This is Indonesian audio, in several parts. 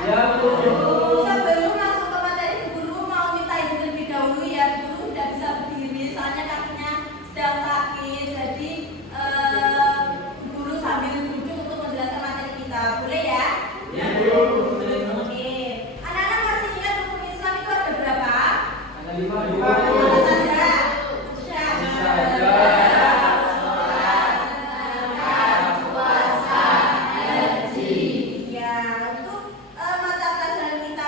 Ya, Bu. Sebelum masuk ke materi, guru mau minta izin terlebih dahulu ya. Guru tidak bisa berdiri, soalnya kakinya sedang sakit. Jadi guru sambil duduk untuk menjelaskan materi kita. Boleh ya? Ya, Bu. Oke. Anak-anak masih ingat rukun Islam itu ada berapa? Ada 5, Bu. Apa saja? Ya, untuk mata pelajaran kita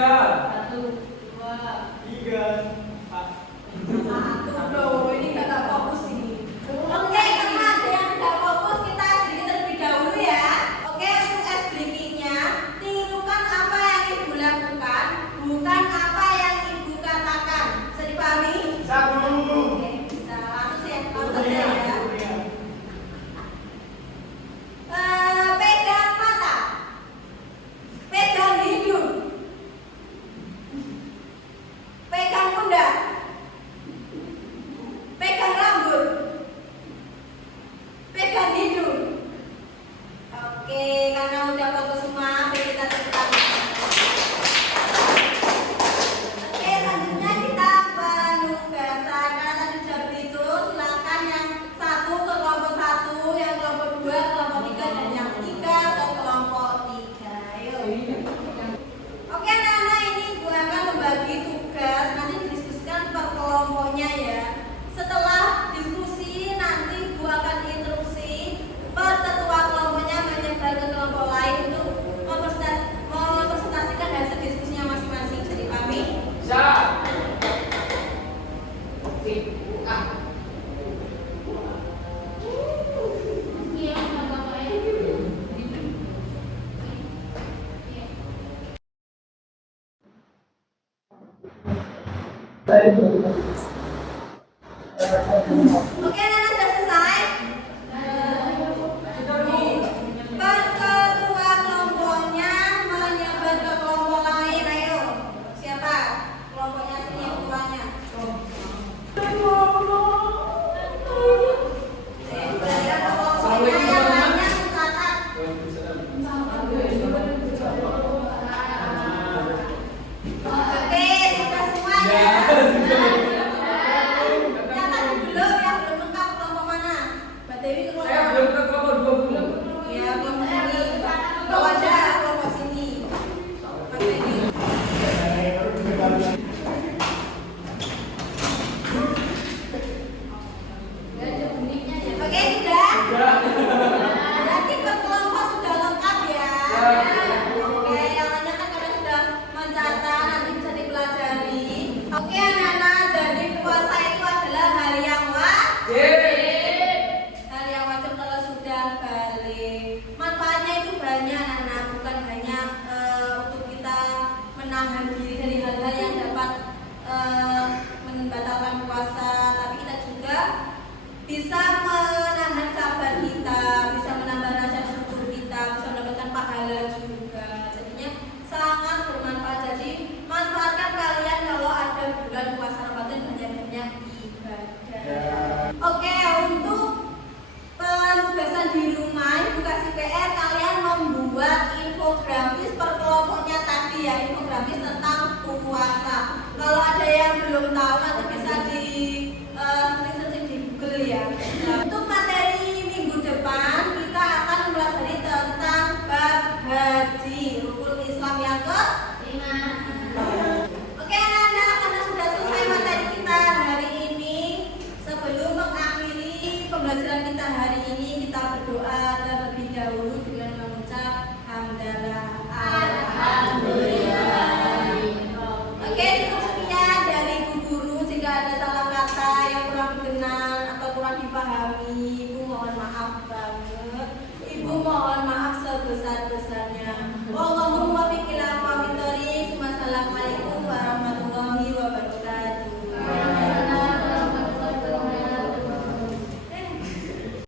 tiga, Satu, dua, tiga. satu. Loh, ini nggak fokus ini. Oke, karena ada yang nggak fokus, kita sedikit terlebih dahulu ya. Oke, untuk es breakingnya, tirukan apa yang ibu lakukan, bukan apa yang ibu katakan. Bisa dipahami? Satu. Oke, bisa. Langsung ya, langsung saja ya. Pegang mata, pegang hidung, pegang pundak, pegang rambut, pegang hidung. Oke, karena udah fokus semua, mari kita tepuk tangan. Oke, selanjutnya kita penugasan. Karena tadi sudah begitu, silakan yang satu ke kelompok satu, yang kelompok dua ke kelompok tiga, dan yang tiga ke kelompok tiga. Ayo. Oke anak-anak, ini gue akan membagi tugas, nanti didiskusikan per kelompoknya ya. Setelah diskusi nanti gue akan instruksi per ketua kelompoknya menyebar ke kelompok lain untuk mempresentasikan hasil diskusinya masing-masing. Jadi pahami? Bisa. Oke anak-anak, sudah selesai? Per ketua kelompoknya menyebar ke kelompok lain. Ayo, siapa? Kelompoknya sini yang ketuanya. Belajar ke kelompoknya, yang lainnya mencatat. Oke, sudah semua ya. Catat dulu yang belum lengkap kelompok mana. Mbak Dewi ke Saya kelompok. belum ke kelompok dua belum. Ya, kelompok sini. Bawa aja kelompok sini. Mas Dewi. Oke, sudah? Berarti ke kelompok sudah lengkap ya. Oke, yang lainnya kan kalian sudah mencatat, nanti bisa dipelajari. Oke anak-anak, jadi puasa itu adalah hari yang hari yang wajib kalau sudah balik. Manfaatnya itu banyak anak-anak, bukan hanya untuk kita menahan diri dari hal-hal yang dapat membatalkan puasa, tapi kita juga bisa menahan sabar kita, bisa menambah rasa syukur kita, bisa mendapatkan pahala juga. Jadinya sangat bermanfaat. Jadi manfaatkan kalian kalau ada bulan puasa Ramadan, banyak-banyak ibadah. Oke, untuk penugasan di rumah, ibu kasih PR kalian membuat infografis per kelompoknya tadi ya, infografis tentang puasa. Kalau ada yang belum tahu nanti bisa di searching di Google ya. Nah, untuk materi minggu depan kita akan mempelajari tentang bab haji, rukun Islam yang ke-5. Oke anak-anak, karena sudah selesai materi kita hari ini, sebelum mengakhiri pembelajaran kita hari ini, kita berdoa terlebih dahulu dengan mengucap hamdalah. Alhamdulillah. Oke, cukup sekian dari Ibu Guru. Jika ada salah kata yang kurang berkenan atau kurang dipahami, Ibu mohon maaf banget. Ibu mohon maaf sebesar-besarnya. Allah